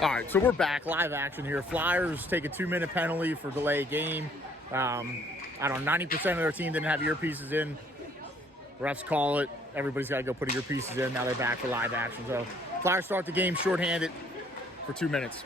All right, so we're back, live action here. Flyers take a 2-minute penalty for delay game. I don't know, 90% of their team didn't have earpieces in. Refs call it. Everybody's got to go put earpieces in. Now they're back for live action. So Flyers start the game shorthanded for 2 minutes.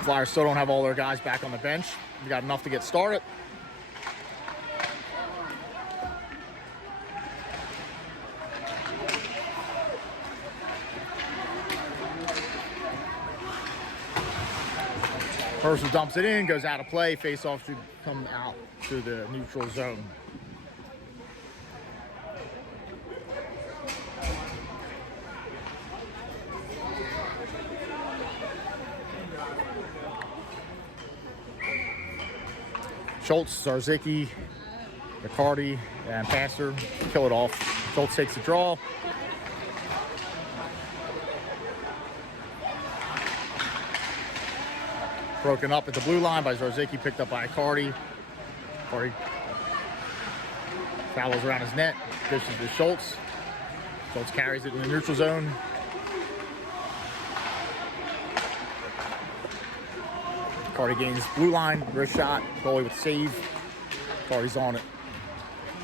Flyers still don't have all their guys back on the bench. We got enough to get started. Mercer dumps it in, goes out of play. Face-off should come out to the neutral zone. Schultz, Zarzicki, McCarty, and Passer kill it off. Schultz takes the draw. Broken up at the blue line by Zarzicki, picked up by Cardi. Cardi follows around his net, dishes to Schultz. Schultz carries it in the neutral zone. Cardi gains blue line, wrist shot, goalie with save. Cardi's on it.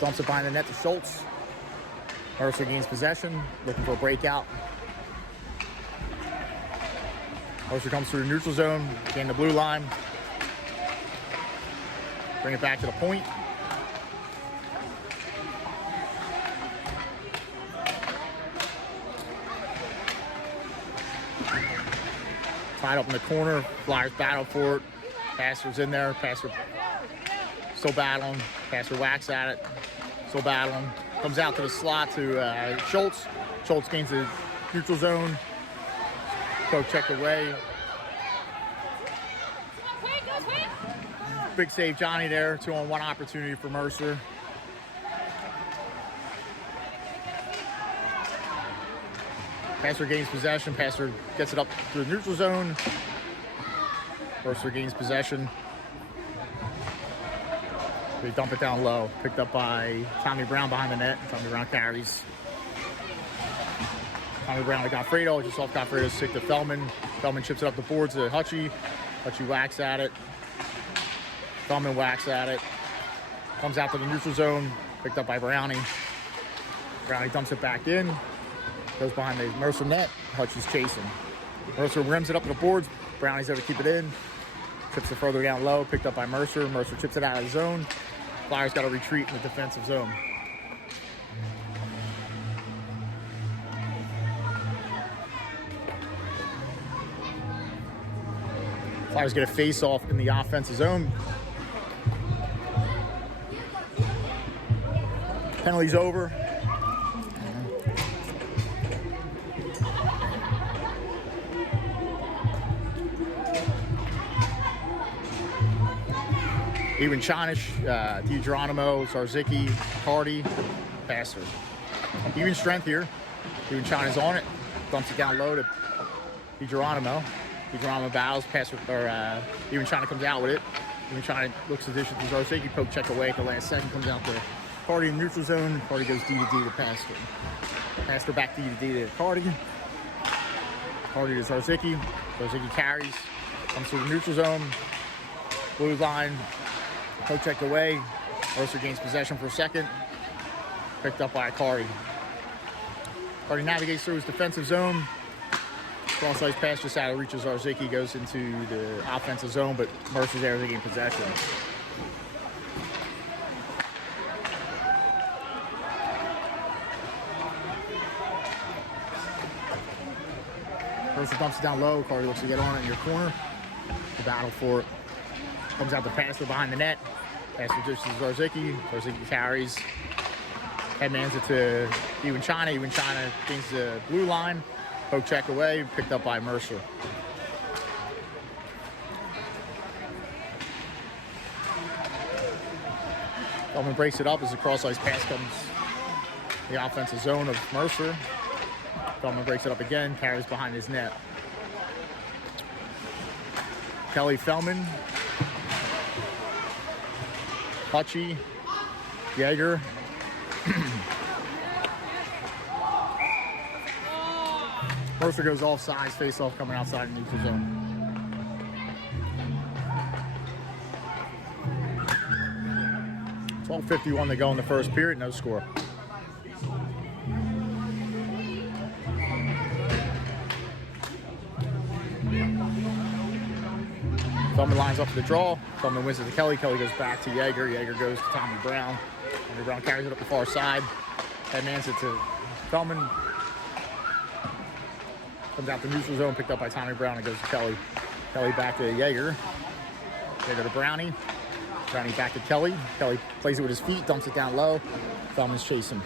Dumps it behind the net to Schultz. Mercer gains possession, looking for a breakout. Mercer comes through the neutral zone, gain the blue line. Bring it back to the point. Tied up in the corner. Flyers battle for it. Passer's in there. Passer still battling. Passer whacks at it. Still battling. Comes out to the slot to Schultz. Schultz gains the neutral zone. Poke checked away. Big save, Johnny there. 2-on-1 opportunity for Mercer. Passer gains possession. Passer gets it up to the neutral zone. Mercer gains possession. They dump it down low. Picked up by Tommy Brown behind the net. Tommy Brown carries. Tommy Brown to Goffredo. Just off Goffredo's stick to Feldman. Feldman chips it up the boards to Hutchie. Hutchie whacks at it. Feldman whacks at it. Comes out to the neutral zone. Picked up by Brownie. Brownie dumps it back in. Goes behind the Mercer net. Hutchie's chasing. Mercer rims it up to the boards. Brownie's there to keep it in. Chips it further down low. Picked up by Mercer. Mercer chips it out of the zone. Flyers got to retreat in the defensive zone. Flyers get a face-off in the offensive zone. Penalty's over. Even Chanish, DiGeronimo, Zarzicki, Cardi, Passer. Even strength here. Even China's on it. Dumps it down low to DiGeronimo. DiGeronimo battles, Passer, or even China comes out with it. Even China looks to dish it to Zarzicki. Poke check away at the last second. Comes out to Cardi in the neutral zone. Cardi goes D to D to Passer. Passer back D to D to Cardi. Cardi to Zarzicki. Zarzicki carries. Comes to the neutral zone. Blue line. Poke checked away. Mercer gains possession for a second. Picked up by Cardi. Cardi navigates through his defensive zone. Cross-ice pass just out of reach of Zarzicki. Goes into the offensive zone, but Mercer's there to gain possession. Mercer dumps it down low. Cardi looks to get on it in your corner. The battle for it. Comes out the Passer behind the net. Passer dishes Zarzicki. Zarzicki carries. Headmans it to Even China. Even China gains the blue line. Poke check away. Picked up by Mercer. Feldman breaks it up as the cross-ice pass comes the offensive zone of Mercer. Feldman breaks it up again. Carries behind his net. Kelly Feldman. Hutchie. Jaeger. Mercer goes off sides, face off coming outside in neutral zone. .51 to go in the first period, no score. Feldman lines up for the draw. Feldman wins it to Kelly. Kelly goes back to Jaeger. Jaeger goes to Tommy Brown. Tommy Brown carries it up the far side. Headmans it to Feldman. Comes out the neutral zone, picked up by Tommy Brown, and goes to Kelly. Kelly back to Jaeger. Jaeger to Brownie. Brownie back to Kelly. Kelly plays it with his feet, dumps it down low. Feldman's chasing.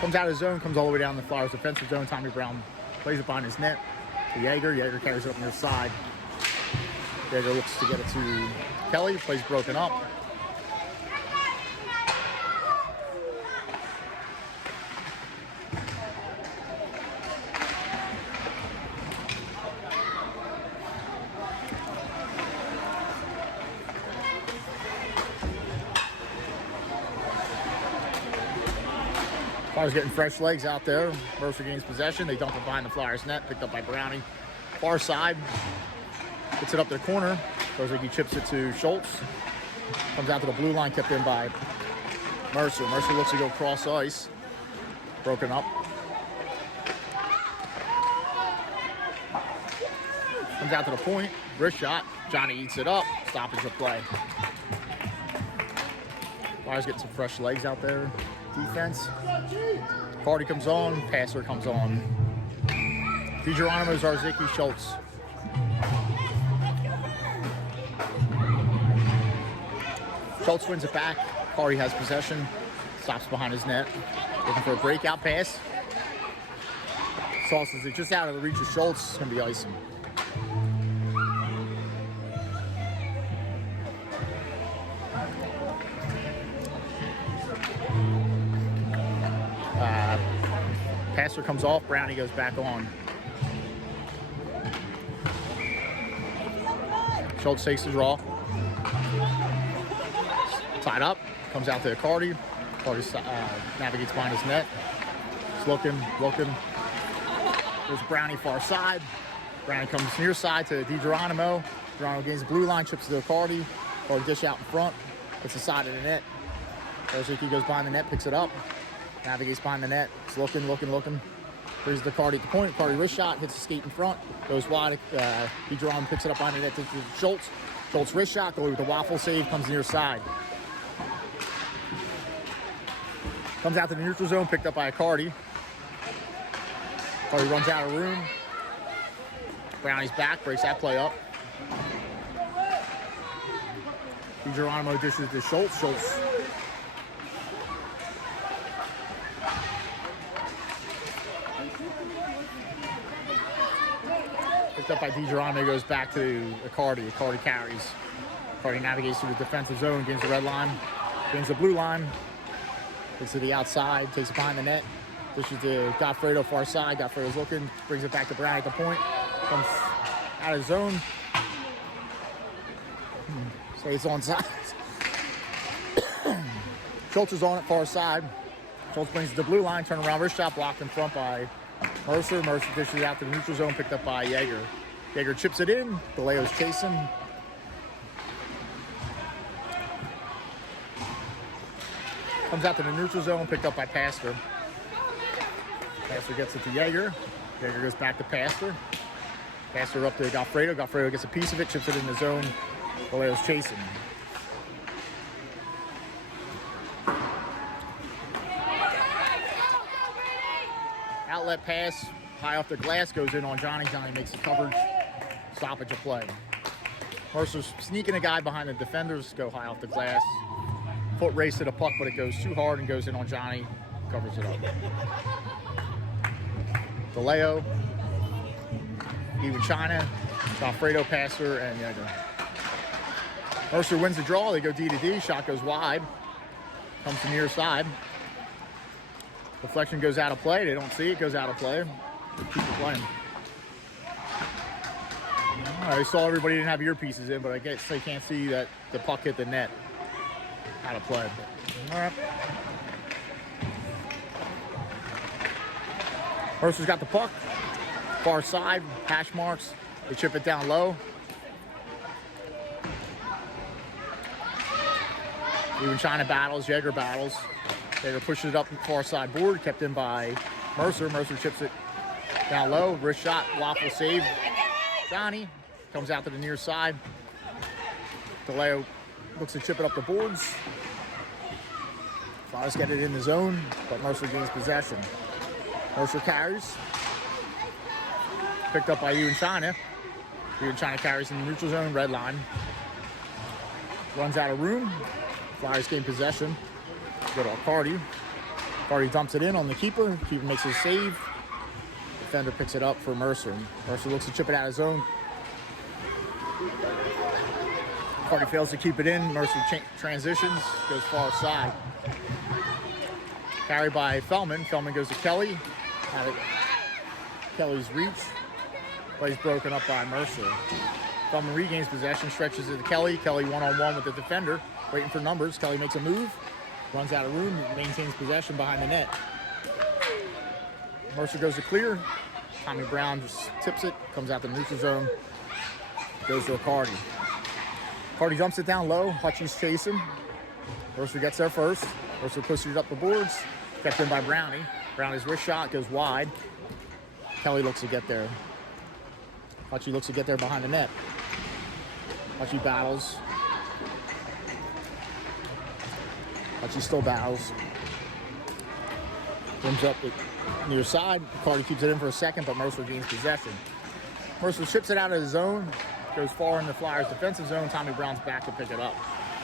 Comes out of the zone, comes all the way down the Flyers' defensive zone. Tommy Brown plays it behind his net to Jaeger. Jaeger carries it up near the side. Jaeger looks to get it to Kelly. Plays broken up. Flyers getting fresh legs out there. Mercer gains possession. They dump it behind the Flyers net. Picked up by Brownie. Far side. Gets it up to the corner. He chips it to Schultz. Comes out to the blue line. Kept in by Mercer. Mercer looks to go cross ice. Broken up. Comes out to the point. Wrist shot. Johnny eats it up. Stoppage of play. Flyers getting some fresh legs out there. Defense. Carty comes on. Passer comes on. DiGeronimo, Zarzicki, Schultz. Schultz wins it back. Carty has possession. Stops behind his net. Looking for a breakout pass. Sauces it just out of the reach of Schultz. It's going to be icing. Passer comes off, Brownie goes back on. Schultz takes the draw. Tied up, comes out to Carty. Carty navigates behind his net. He's looking. There's Brownie far side. Brownie comes near side to DiGeronimo. DiGeronimo gains the blue line, chips to Carty. Carty dish out in front. Hits the side of the net. Zarzicki goes behind the net, picks it up. Navigates behind the net. He's looking. Brings the Carty at the point. Carty wrist shot, hits the skate in front. Goes wide. DiGeronimo picks it up behind the net to Schultz. Schultz wrist shot, goes with the waffle save, comes near side. Comes out to the neutral zone, picked up by a Carty. Carty runs out of room. Brownie's back, breaks that play up. DiGeronimo dishes to Schultz. Schultz picked up by DiGeronimo, goes back to Carty. Carty carries. Carty navigates through the defensive zone, gains the red line, gains the blue line, gets to the outside, takes it behind the net, dishes to Goffredo far side. Goffredo's looking, brings it back to Brownie at the point, comes out of zone, stays on side. Schultz is on it far side. Schultz brings it to the blue line, turn around wrist shot, blocked in front by Mercer. Mercer dishes it out to the neutral zone, picked up by Jaeger. Jaeger chips it in. DeLeo's chasing. Comes out to the neutral zone, picked up by Passer. Passer gets it to Jaeger. Jaeger goes back to Passer. Passer up to Goffredo. Goffredo gets a piece of it, chips it in the zone. DeLeo's chasing. Outlet pass, high off the glass, goes in on Johnny. Johnny makes the coverage. Stoppage of play. Mercer's sneaking a guy behind the defenders, go high off the glass. Foot race to the puck, but it goes too hard and goes in on Johnny. Covers it up. DeLeo, even China, Goffredo, Passer, and Jaeger. Mercer wins the draw. They go D to D. Shot goes wide. Comes to near side. Deflection goes out of play. They don't see it. Goes out of play. They keep it playing. I saw everybody didn't have earpieces in, but I guess they can't see that the puck hit the net. How to play. All right. Mercer's got the puck. Far side, hash marks. They chip it down low. Even China battles, Jaeger battles. Jaeger pushes it up the far side board, kept in by Mercer. Mercer chips it down low. Wrist shot, waffle save. Johnny comes out to the near side. DeLeo looks to chip it up the boards. Flyers get it in the zone, but Mercer gains possession. Mercer carries. Picked up by Ewan China. Ewan China carries in the neutral zone, red line. Runs out of room. Flyers gain possession. Go to Cardi. Cardi dumps it in on the keeper. Keeper makes his save. Defender picks it up for Mercer. Mercer looks to chip it out of zone. Cardi fails to keep it in. Mercer transitions, goes far side. Carried by Feldman. Feldman goes to Kelly. Out of Kelly's reach. Plays broken up by Mercer. Feldman regains possession, stretches it to Kelly. Kelly one-on-one with the defender, waiting for numbers. Kelly makes a move, runs out of room, maintains possession behind the net. Mercer goes to clear. Tommy Brown just tips it, comes out the neutral zone, goes to Cardi. Cardi dumps it down low. Hutchie's chasing. Mercer gets there first. Mercer pushes it up the boards, kept in by Brownie. Brownie's wrist shot goes wide. Kelly looks to get there. Hutchie looks to get there behind the net. Hutchie battles. Hutchie still battles. Rims up the near side. Cardi keeps it in for a second, but Mercer gains possession. Mercer chips it out of the zone. Goes far in the Flyers' defensive zone. Tommy Brown's back to pick it up.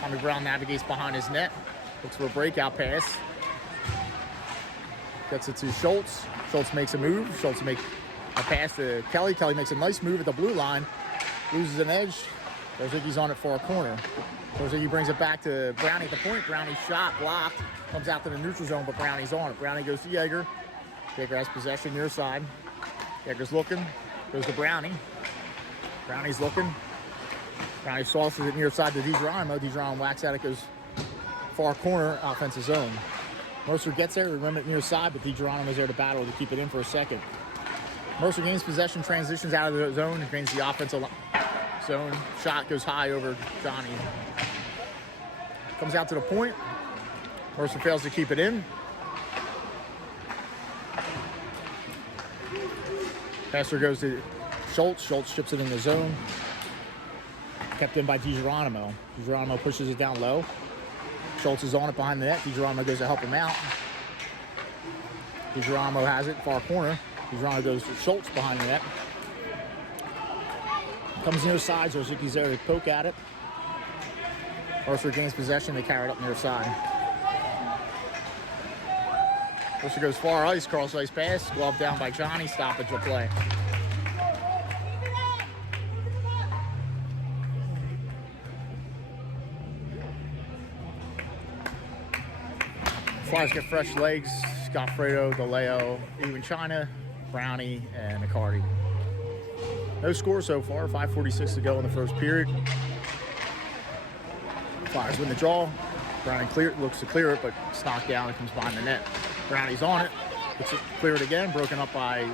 Tommy Brown navigates behind his net. Looks for a breakout pass. Gets it to Schultz. Schultz makes a move. Schultz makes a pass to Kelly. Kelly makes a nice move at the blue line. Loses an edge. Rosicki's on it for a corner. Rosicki brings it back to Brownie at the point. Brownie's shot blocked. Comes out to the neutral zone, but Brownie's on it. Brownie goes to Jaeger. Jaeger has possession near side. Jaeger's looking. Goes to Brownie. Brownie's looking. Brownie sauces it near side to DiGeronimo. DiGeronimo whacks at it, goes far corner, offensive zone. Mercer gets there, rim it near side, but DiGeronimo's there to battle to keep it in for a second. Mercer gains possession, transitions out of the zone, and gains the offensive zone. Shot goes high over Johnny. Comes out to the point. Mercer fails to keep it in. Passer goes to Schultz. Schultz chips it in the zone. Kept in by DiGeronimo. DiGeronimo pushes it down low. Schultz is on it behind the net. DiGeronimo goes to help him out. DiGeronimo has it, far corner. DiGeronimo goes to Schultz behind the net. Comes near side, so Rosicki's there to poke at it. Mercer gains possession, they carry it up near side. Mercer goes far ice, cross ice pass, glove down by Johnny, stoppage of play. Flyers get fresh legs. Goffredo, DeLeo, Ewan China, Brownie, and Accardi. No score so far. 5:46 to go in the first period. Flyers win the draw. Brownie looks to clear it, but it's knocked down and comes behind the net. Brownie's on it. Looks to clear it again. Broken up by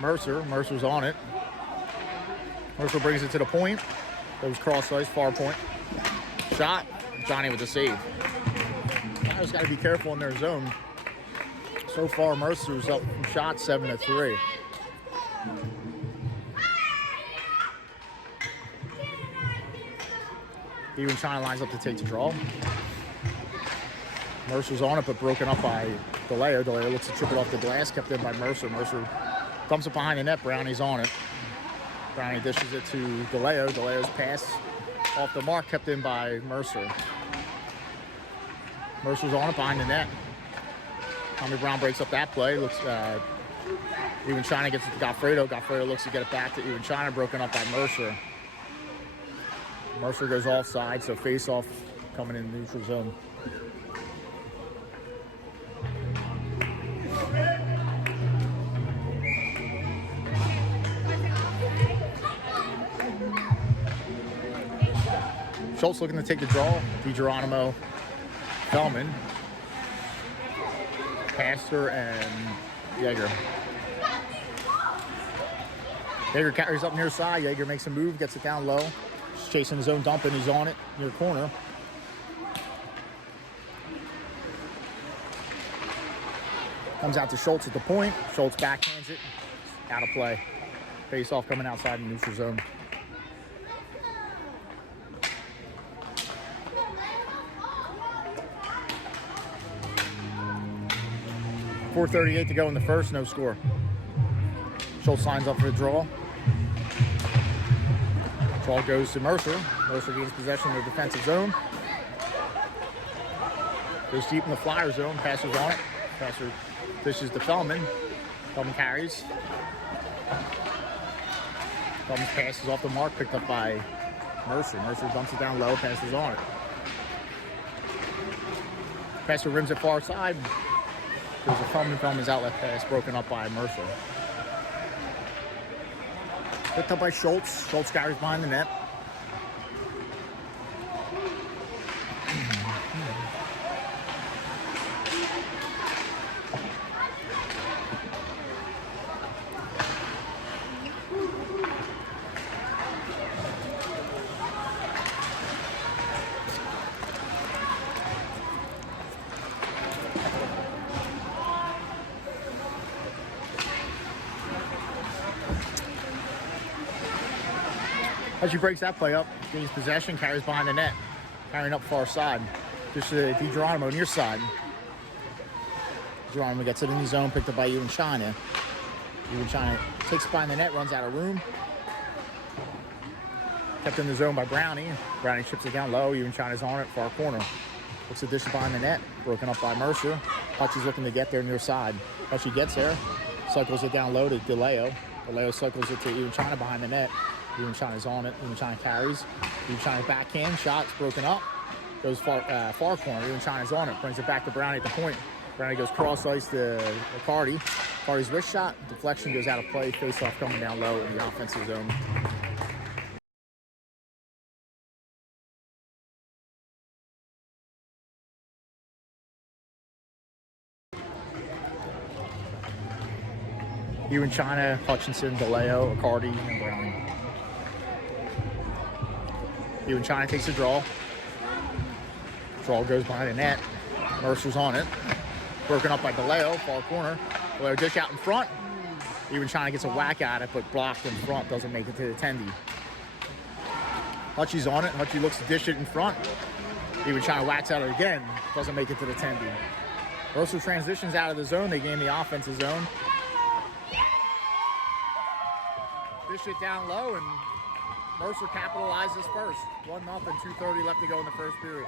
Mercer. Mercer's on it. Mercer brings it to the point. Goes cross ice, far point. Shot. Johnny with the save. Flyers got to be careful in their zone. So far, Mercer's up from shot 7-3. Even China lines up to take the draw. Mercer's on it, but broken up by DeLeo. DeLeo looks to chip it off the glass, kept in by Mercer. Mercer dumps it behind the net. Brownie's on it. Brownie dishes it to DeLeo. DeLeo's pass off the mark, kept in by Mercer. Mercer's on it behind the net. Tommy Brown breaks up that play. Looks, Ewan China gets it to Goffredo. Goffredo looks to get it back to Ewan China, broken up by Mercer. Mercer goes offside, so face-off coming in the neutral zone. Schultz looking to take the draw. DiGeronimo, Feldman, Pastor, and Yeager. Yeager carries up near side. Yeager makes a move, gets it down low. Just chasing his own dump, and he's on it near corner. Comes out to Schultz at the point. Schultz backhands it. Out of play. Face off coming outside the neutral zone. .438 to go in the first, no score. Schultz lines up for the draw. Draw goes to Mercer. Mercer gains possession of the defensive zone. Goes deep in the flyer zone. Passer's on it. Passer dishes to Feldman. Feldman carries. Feldman's pass is off the mark, picked up by Mercer. Mercer dumps it down low, passes on it. Passer rims it far side. There's a Feldman's outlet pass broken up by Mercer. Picked up by Schultz. Schultz carries behind the net. As she breaks that play up, gains possession, carries behind the net, carrying up far side. Just to DiGeronimo near side. DiGeronimo gets it in the zone, picked up by Ewan China. Ewan China takes it behind the net, runs out of room. Kept in the zone by Brownie. Brownie chips it down low. Ewan China's on it, far corner. Looks a dish behind the net, broken up by Mercer. Hutchie's looking to get there near side. Hutchie gets there, cycles it down low to DeLeo. DeLeo cycles it to Ewan China behind the net. Ewan China's on it. Ewan China carries. Ewan China backhand. Shot's broken up. Goes far corner. Ewan China's on it. Brings it back to Brownie at the point. Brownie goes cross ice to Cardi. Cardi's wrist shot. Deflection goes out of play. Face off coming down low in the offensive zone. Ewan China, Hutchinson, DeLeo, Cardi, and Brownie. Ewan China takes a draw. Draw goes behind the net. Mercer's on it. Broken up by DeLeo, far corner. DeLeo dish out in front. Ewan China gets a whack at it, but blocked in front, doesn't make it to the tendy. Hutchie's on it. Hutchie looks to dish it in front. Ewan China whacks at it again, doesn't make it to the tendy. Mercer transitions out of the zone. They gain the offensive zone. Dish it down low, and Mercer capitalizes first. 1-0, 2:30 left to go in the first period.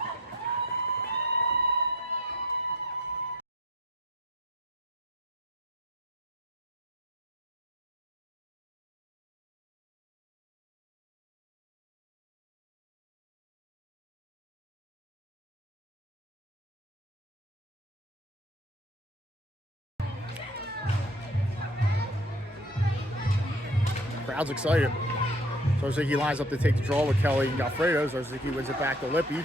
Crowd's excited. Zarzicki lines up to take the draw with Kelly and Goffredo. Zarzicki wins it back to Lippy.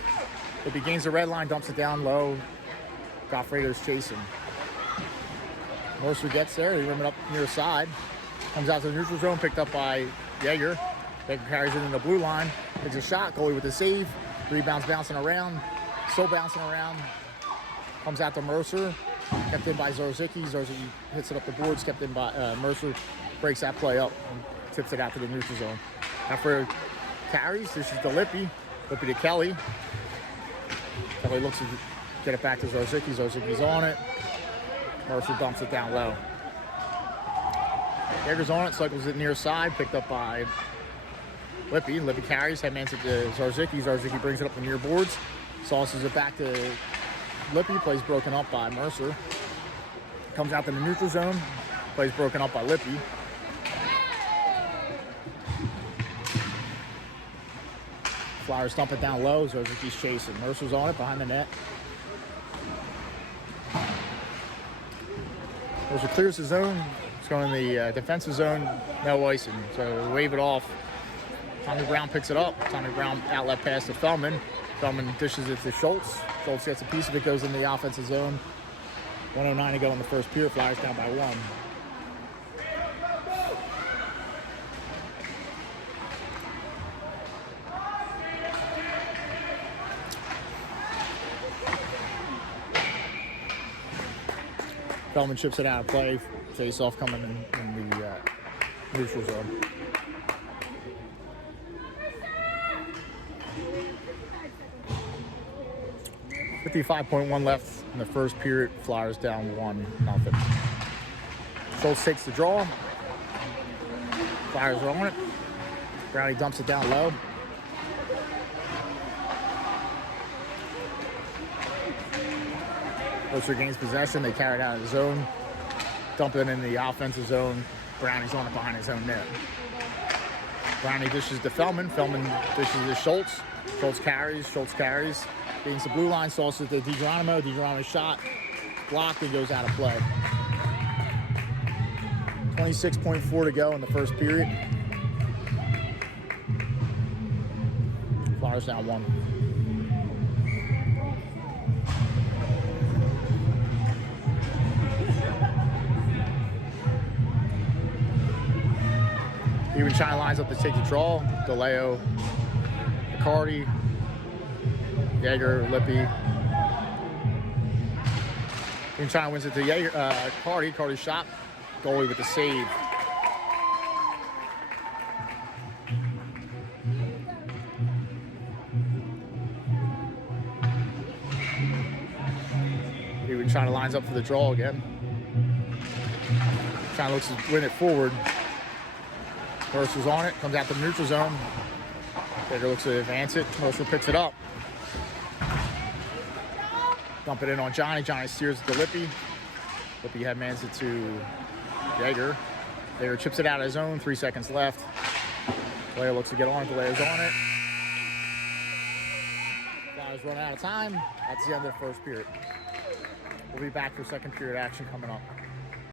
Lippy gains the red line, dumps it down low. Goffredo's chasing. Mercer gets there. They rim it up near side. Comes out to the neutral zone, picked up by Yeager. Yeager carries it in the blue line. Takes a shot. Goalie with the save. Rebounds bouncing around. Still bouncing around. Comes out to Mercer. Kept in by Zarzicki. Zarzicki hits it up the boards. Kept in by Mercer. Breaks that play up and tips it out to the neutral zone. After carries, this is to Lippy. Lippy to Kelly. Kelly looks to get it back to Zarzicki. Zarzicki's on it. Mercer dumps it down low. Yeager's on it, cycles it near side, picked up by Lippy. Lippy carries, headmans it to Zarzicki. Zarzicki brings it up the near boards. Sauces it back to Lippy. Plays broken up by Mercer. Comes out to the neutral zone. Plays broken up by Lippy. Flyers dump it down low. Zarzicki's chasing. Mercer's on it behind the net. Mercer clears the zone. It's going in the defensive zone. No icing. So wave it off. Tommy Brown picks it up. Tommy Brown outlet pass to Feldman. Feldman dishes it to Schultz. Schultz gets a piece of it, goes in the offensive zone. 1:09 to go in the first period. Flyers down by 1. Feldman chips it out of play. Face-off coming in the neutral zone. .1 left in the first period. Flyers down 1-0. Schultz takes the draw. Flyers are on it. Brownie dumps it down low. Mercer gains possession. They carry it out of the zone. Dump it in the offensive zone. Brownie's on it behind his own net. Brownie dishes to Feldman. Feldman dishes to Schultz. Schultz carries. Gains the blue line. Sauces to DiGeronimo. DiGeronimo's shot. Blocked and goes out of play. 26.4 to go in the first period. Flyers down 1. Even China lines up to take the draw. DeLeo, McCarty, Yeager, Lippy. Even China wins it to Yeager, Carty. Carty's shot. Goalie with the save. Even China lines up for the draw again. China looks to win it forward. Mercer's on it, comes out to the neutral zone. Yeager looks to advance it. Mercer picks it up. Dump it in on Johnny. Johnny steers it to Lippy. Lippy headmans it to Yeager. Yeager chips it out of his zone. 3 seconds left. DeLeo looks to get on it. DeLeo's on it. Flyers run out of time. That's the end of the first period. We'll be back for second period action coming up.